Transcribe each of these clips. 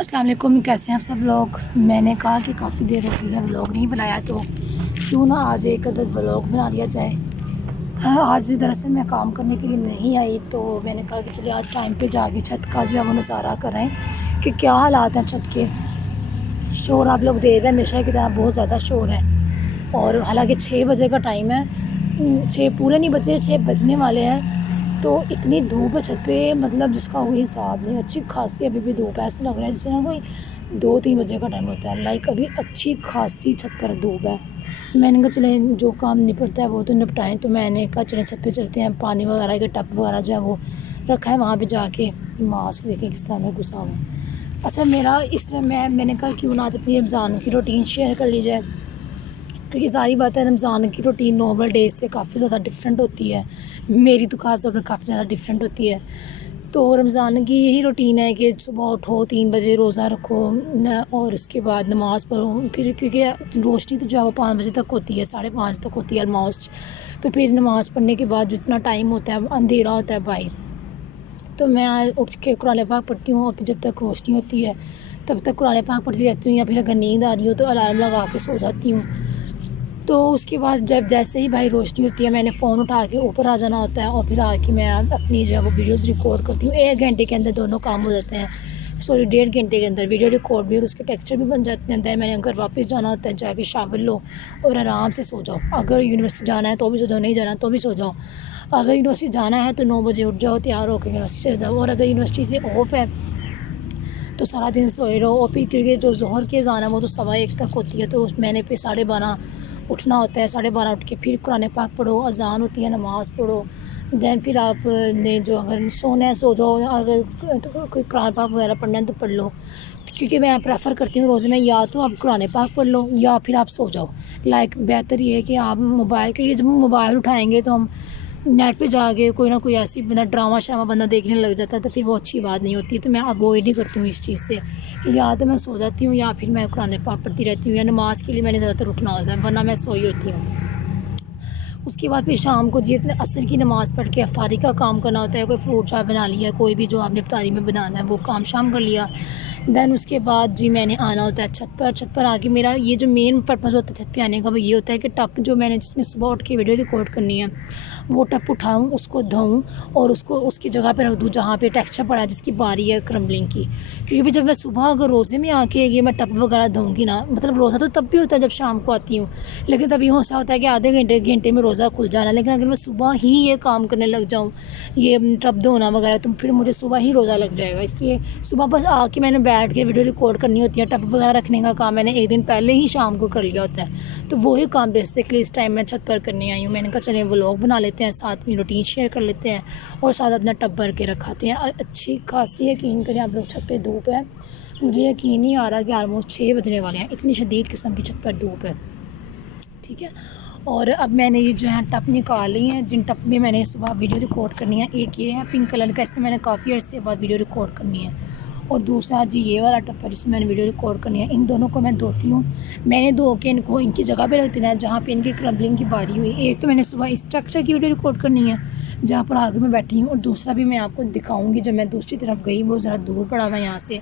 अस्सलाम वालेकुम, कैसे हैं आप सब लोग। मैंने कहा कि काफ़ी देर हो गई है व्लॉग नहीं बनाया, तो क्यों ना आज एक अदद व्लॉग बना लिया जाए। हाँ, आज दरअसल मैं काम करने के लिए नहीं आई, तो मैंने कहा कि चलिए आज टाइम पे जाके छत का जो है वो नज़ारा करें कि क्या हालात हैं छत के। शोर आप लोग देख रहे हैं, हमेशा की तरह बहुत ज़्यादा शोर है। और हालांकि 6 बजे का टाइम है, 6 पूरे नहीं बजे, 6 बजने वाले हैं। तो इतनी धूप है छत पे, मतलब जिसका कोई हिसाब नहीं। अच्छी खासी अभी भी धूप है, ऐसा लग रहा है जैसे ना कोई 2-3 बजे का टाइम होता है। लाइक अभी अच्छी खासी छत पर धूप है। मैंने कहा चले जो काम निपटता है वो तो निपटाएं, तो मैंने कहा चले छत पे चलते हैं। पानी वगैरह के टब वगैरह जो है वो रखा है वहाँ पे जाके। मास्क देखें किस तरह घुसा हुआ है। अच्छा, मेरा इस तरह मैंने कहा क्यों ना आज अपनी रमज़ान की रूटीन शेयर कर ली जाए, क्योंकि सारी बात है रमज़ान की रूटीन नॉर्मल डेज से काफ़ी ज़्यादा डिफरेंट होती है। मेरी तो ख़ास तौर पर काफ़ी ज़्यादा डिफरेंट होती है। तो रमज़ान की यही रूटीन है कि सुबह उठो, 3 बजे रोज़ा रखो और उसके बाद नमाज़ पढ़ो। फिर क्योंकि रोशनी तो जो है वो 5 बजे तक होती है, 5:30 तक होती है ऑलमोस्ट। तो फिर नमाज़ पढ़ने के बाद जितना टाइम होता है अंधेरा होता है बाहर, तो मैं उठ के कुरान पाक पढ़ती हूँ। और फिर जब तक रोशनी होती है तब तक कुरान पाक पढ़ती रहती हूँ, या फिर अगर नींद आ रही हो तो अलार्म लगा के सो जाती हूँ। तो उसके बाद जब जैसे ही भाई रोशनी होती है, मैंने फ़ोन उठा के ऊपर आ जाना होता है और फिर आके मैं अपनी जो है वो वीडियोज़ रिकॉर्ड करती हूँ। 1 घंटे के अंदर दोनों काम हो जाते हैं, सॉरी 1.5 घंटे के अंदर वीडियो रिकॉर्ड भी और उसके टेक्सचर भी बन जाते हैं। दैन मैंने अगर वापस जाना होता है, जाके शावर लो और आराम से सो जाओ। अगर यूनिवर्सिटी जाना है तो भी सो जाओ, नहीं जाना तो भी सो जाओ। अगर यूनिवर्सिटी जाना है तो 9 बजे उठ जाओ, तैयार होकर यूनिवर्सिटी चले जाओ। और अगर यूनिवर्सिटी से ऑफ है तो सारा दिन सोए रहो। और फिर क्योंकि जो ज़ोहर की अज़ान है वो तो 1:15 तक होती है, तो मैंने फिर 12:30 उठना होता है। 12:30 उठ के फिर कुरान पाक पढ़ो, अज़ान होती है, नमाज़ पढ़ो। दैन फिर आपने जो अगर सोना है सो जाओ, अगर तो कोई कुरान पाक वगैरह पढ़ना है तो पढ़ लो। क्योंकि मैं प्रेफर करती हूँ रोज़े में या तो आप कुरान पाक पढ़ लो या फिर आप सो जाओ। लाइक बेहतर ये है कि आप मोबाइल, क्योंकि जब मोबाइल उठाएँगे तो हम नेट पे जाके कोई ना कोई ऐसी बंदा ड्रामा शामा बंदा देखने लग जाता है, तो फिर वो अच्छी बात नहीं होती। तो मैं अवॉइड ही करती हूँ इस चीज़ से कि या तो मैं सो जाती हूँ या फिर मैं कुरान पाक पढ़ती रहती हूँ, या नमाज़ के लिए मैंने ज़्यादातर उठना होता है, वरना मैं सोई होती हूँ। उसके बाद फिर शाम को जी अपने असर की नमाज़ पढ़ के इफ्तारी का काम करना होता है। कोई फ्रूट चाय बना लिया, कोई भी जो आपने इफ्तारी में बनाना है वो काम शाम कर लिया। दैन उसके बाद जी मैंने आना होता है छत पर आके मेरा ये जो मेन पर्पज़ होता है छत पे आने का वो ये होता है कि टप जो मैंने जिसमें सुबह उठ के वीडियो रिकॉर्ड करनी है वो टप उठाऊँ, उसको धोऊँ और उसको उसकी जगह पे रख दूँ जहाँ पे टेक्सचर पड़ा है, जिसकी बारी है क्रम्बलिंग की। क्योंकि फिर जब मैं सुबह अगर रोज़े में आके ये मैं टप वगैरह धोऊँगी ना, मतलब रोज़ा तो तब भी होता है जब शाम को आती हूँ, लेकिन तब ये ऐसा होता है कि आधे घंटे में रोज़ा खुल जाना। लेकिन अगर मैं सुबह ही ये काम करने लग जाऊँ, ये टब धोना वगैरह, तो फिर मुझे सुबह ही रोज़ा लग जाएगा। इसलिए सुबह बस आके मैंने बैठ के वीडियो रिकॉर्ड करनी होती है। टब वगैरह रखने का काम मैंने एक दिन पहले ही शाम को कर लिया होता है, तो वही काम बेसिकली इस टाइम मैं छत पर करने आई हूँ। मैंने कहा चलें व्लॉग बना लेते हैं, साथ में रूटीन शेयर कर लेते हैं और साथ अपना टब भर के रखाते हैं। अच्छी खासी यकीन करें आप लोग, छत पे धूप है, मुझे यकीन नहीं आ रहा कि ऑलमोस्ट 6 बजने वाले हैं, इतनी शदीद किस्म की छत पर धूप है। ठीक है, और अब मैंने ये जो है टप निकाल ली हैं, जिन टप में मैंने सुबह वीडियो रिकॉर्ड करनी है। एक ये है पिंक कलर का, इसमें मैंने काफ़ी अर्से बाद वीडियो रिकॉर्ड करनी है। और दूसरा जी ये वाला टप है जिसमें मैंने वीडियो रिकॉर्ड करनी है। इन दोनों को मैं धोती हूँ। मैंने धो के इनको इनकी जगह पे रख देना है जहाँ पे इनकी क्रम्बलिंग की बारी हुई। एक तो मैंने सुबह स्ट्रक्चर की वीडियो रिकॉर्ड करनी है जहाँ पर आगे मैं बैठी हूँ, और दूसरा भी मैं आपको दिखाऊँगी जब मैं दूसरी तरफ गई, वो ज़रा दूर पड़ा हुआ है यहाँ से।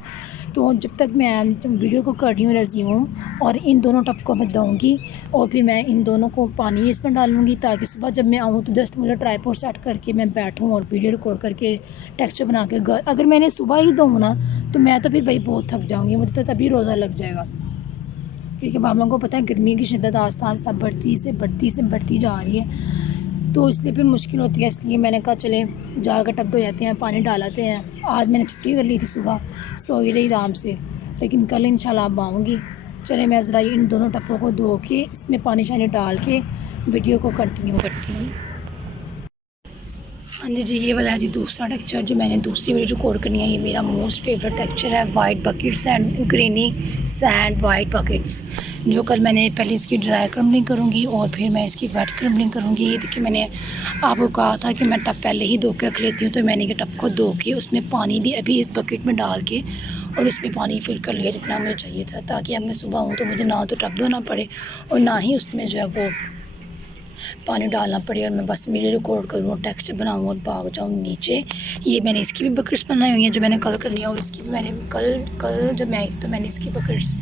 तो जब तक मैं वीडियो को कर रही हूँ रेज्यूम, और इन दोनों टप को मैं धोऊँगी और फिर मैं इन दोनों को पानी इसमें डालूँगी, ताकि सुबह जब मैं आऊँ तो जस्ट मुझे ट्राइपॉड सेट करके मैं बैठूँ और वीडियो रिकॉर्ड करके टेक्सचर बना के घर। अगर मैंने सुबह ही धोऊँ ना तो मैं तो फिर भाई बहुत थक जाऊँगी, मुझे तो तभी रोज़ा लग जाएगा। क्योंकि आप लोगों को पता है गर्मी की शिद्दत आस्ता आस्ता बढ़ती जा रही है, तो इसलिए फिर मुश्किल होती है। इसलिए मैंने कहा चले जाकर टब धो जाते हैं, पानी डालाते हैं। आज मैंने छुट्टी कर ली थी, सुबह सो ही रही आराम से, लेकिन कल इंशाल्लाह अब आऊँगी। चले मैं ज़रा इन दोनों टपों को धो के इसमें पानी शानी डाल के वीडियो को कंटिन्यू करती हूँ। हाँ जी, ये वाला है जी दूसरा टेक्सचर जो मैंने दूसरी वीडियो रिकॉर्ड करनी है। ये मेरा मोस्ट फेवरेट टेक्सचर है, white buckets and granny sand white buckets, जो कल मैंने पहले इसकी ड्राई क्रम्बलिंग करूँगी और फिर मैं इसकी वेट क्रम्बलिंग करूँगी। ये देखिए मैंने आपको कहा था कि मैं टब पहले ही धो के रख लेती हूँ, तो मैंने ये टब को धो के उसमें पानी भी अभी इस बकेट में डाल के और इसमें पानी फिल कर लिया जितना मुझे चाहिए था, ताकि अब मैं सुबह हूँ तो मुझे ना तो टब धोना पड़े और ना ही उसमें जो है वो पानी डालना पड़े और मैं बस वीडियो रिकॉर्ड करूँ और टेक्सचर बनाऊँ और भाग जाऊँ नीचे। ये मैंने इसकी भी बकेट्स बनाई हुई हैं जो मैंने कल करनी है, और इसकी भी मैंने कल जब मैं आई तो मैंने इसकी बकेट्स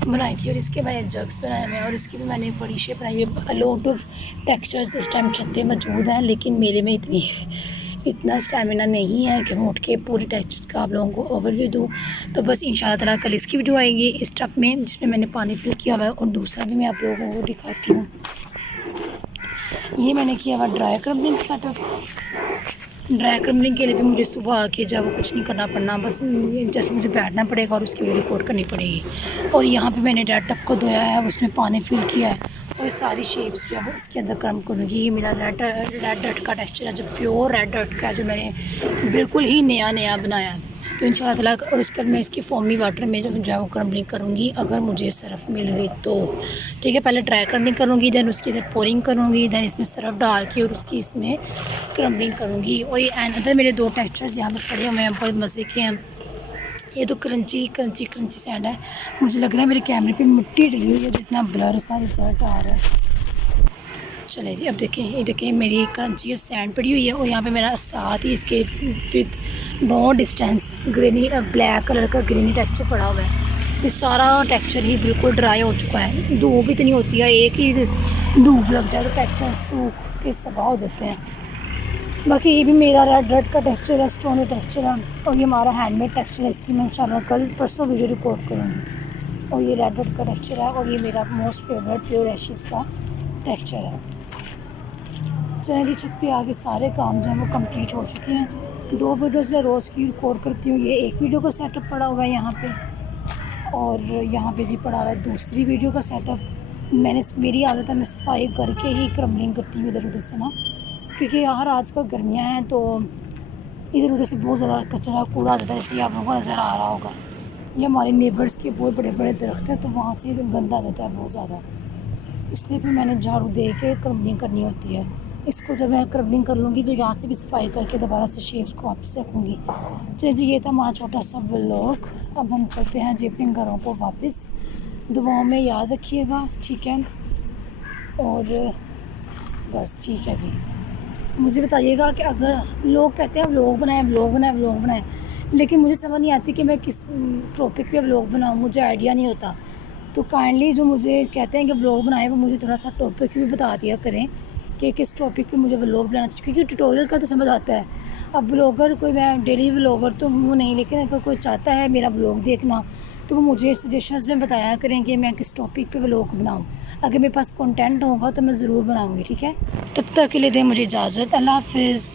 बनाई थी, और इसके मैंने जग्स बनाए हुए हैं, और इसकी भी मैंने एक बड़ी शेप बनाई हुई है। लॉट ऑफ टेक्सचर्स इस टाइम छत पे मौजूद हैं, लेकिन मेरे में इतना स्टैमिना नहीं है कि मैं उठ के पूरे टेक्सचर्स का आप लोगों को ओवरव्यू दूँ। तो बस इंशाल्लाह ताला कल इसकी वीडियो आएगी इस टब में जिसमें मैंने पानी फिल किया हुआ है, और दूसरा भी मैं आप लोगों को दिखाती हूँ। ये मैंने किया हुआ dry crumbling setup. Dry crumbling के लिए भी मुझे सुबह आके जब कुछ नहीं करना पड़ना, बस जैसे मुझे बैठना पड़ेगा और उसकी वीडियो रिकॉर्ड करनी पड़ेगी। और यहाँ पे मैंने रेड टब को धोया है, उसमें पानी फिल किया है, और ये सारी शेप्स जो है वो इसके अंदर क्रम करूँगी। ये मेरा रेड डट का टेक्सचर है, जो प्योर रेड डट का है, जो मैंने बिल्कुल ही नया बनाया है। तो इंशाल्लाह ताला, और इसके मैं इसकी फोमी वाटर में जो है वो क्रम्बलिंग करूँगी अगर मुझे सरफ़ मिल गई तो। ठीक है, पहले ड्राई क्रम्बलिंग करूँगी, दैन उसकी इधर पोरिंग करूँगी, दैन इसमें सरफ़ डाल के और उसकी इसमें क्रम्बलिंग करूँगी। और ये अंदर मेरे 2 टेक्सचर्स यहाँ पर पड़े हुए हैं, बहुत मज़े के हैं। ये तो क्रंची सैंड है। मुझे लग रहा है मेरे कैमरे पे मिट्टी डली हुई है, जितना ब्लर सा रिजल्ट आ रहा है। चले जी, अब देखें, ये देखें मेरी क्रंची सैंड पड़ी हुई है, और यहाँ पे मेरा साथ ही इसके with no distance greeny black colour का ग्रीनी टेक्सचर पड़ा हुआ है। ये सारा टेक्सचर ही बिल्कुल ड्राई हो चुका है। धूप इतनी होती है, एक ही धूप लग जाए तो टेक्सचर सूख के सफा हो जाते हैं। बाकी ये भी मेरा रेड डट का टेक्सचर है, स्टोनी टेक्सचर है, और ये हमारा हैंडमेड टेक्सचर है। इसकी मैं इंशाल्लाह कल परसों वीडियो रिकॉर्ड करूँगी। और ये रेड डट का टेक्सचर है, और ये मेरा मोस्ट फेवरेट प्योर एशिस का टेक्सचर है। चलें जी, छत पे आके सारे काम जो हैं वो कंप्लीट हो चुके हैं। 2 वीडियोस मैं रोज़ की रिकॉर्ड करती हूँ। ये एक वीडियो का सेटअप पड़ा हुआ है यहाँ पे, और यहाँ पे जी पड़ा हुआ है दूसरी वीडियो का सेटअप। मेरी आदत है मैं सफाई करके ही क्रम्बलिंग करती हूँ इधर उधर से ना, क्योंकि यार आजकल गर्मियाँ हैं तो इधर उधर से बहुत ज़्यादा कचरा कूड़ा आ जाता है, जैसे आप लोगों को नज़र आ रहा होगा। ये हमारे नेबर्स के बहुत बड़े बड़े दरख्त हैं, तो वहाँ से गंदा आ जाता है बहुत ज़्यादा, इसलिए भी मैंने झाड़ू दे के क्रम्बलिंग करनी होती है। इसको जब मैं क्रम्बलिंग कर लूँगी तो यहाँ से भी सफाई करके दोबारा से शेप्स को वापस रखूँगी। चलिए जी, ये था हमारा छोटा सा व्लॉग। अब हम चलते हैं जी अपने घरों को वापस। दुआओं में याद रखिएगा, ठीक है, और बस ठीक है जी। मुझे बताइएगा कि अगर लोग कहते हैं व्लॉग बनाएं, लेकिन मुझे समझ नहीं आती कि मैं किस टॉपिक पे व्लॉग बनाऊँ, मुझे आइडिया नहीं होता। तो काइंडली जो मुझे कहते हैं कि व्लॉग बनाएं, वो मुझे थोड़ा सा टॉपिक भी बता दिया करें कि किस टॉपिक पे मुझे व्लॉग बनाना चाहिए, क्योंकि ट्यूटोरियल का तो समझ आता है। अब व्लॉगर कोई, मैं डेली व्लॉगर तो वो नहीं, लेकिन अगर कोई चाहता है मेरा व्लॉग देखना तो वो मुझे सजेशंस में बताया करें कि मैं किस टॉपिक पे व्लॉग बनाऊँ। अगर मेरे पास कंटेंट होगा तो मैं ज़रूर बनाऊँगी, ठीक है। तब तक के लिए दें मुझे इजाज़त। अल्लाह हाफ़िज़।